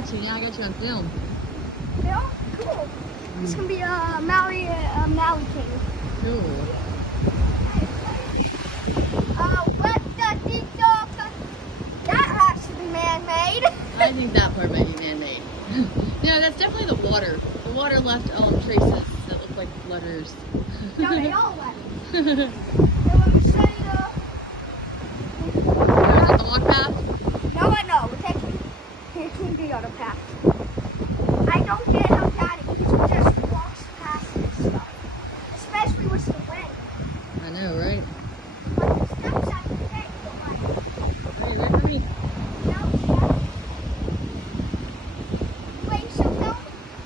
got you. Now I got you on film. Film? Cool. It's gonna be a Maui King. Cool. What the dog? That has to be man-made. I think that part might be man-made. No, that's definitely the water. The water left traces that look like letters. No, they all left. Was No, it the walk path? no, we're taking the other path. I don't get how that easily just walks past this stuff, especially with the wind. I know, right? Like the steps I can take, but like, Hey, wait for me. wait, so film?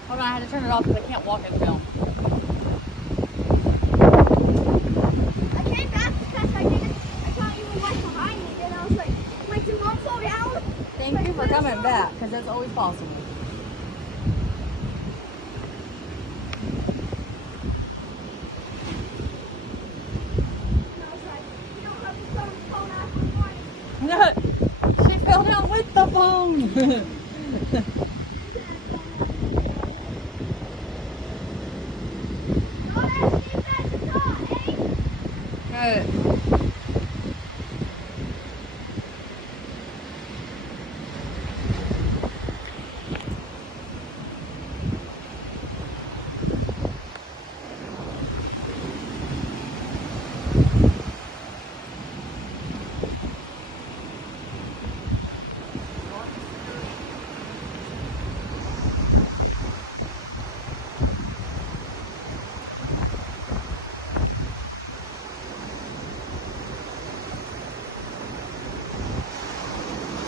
Hold on, I had to turn it off because I can't walk and film. I came back because I thought you were right behind me, and I was like, did mom slow down? Thank you for coming back, because that's always possible. And I was like, you don't have to throw the phone out of the morning. She fell down with the phone.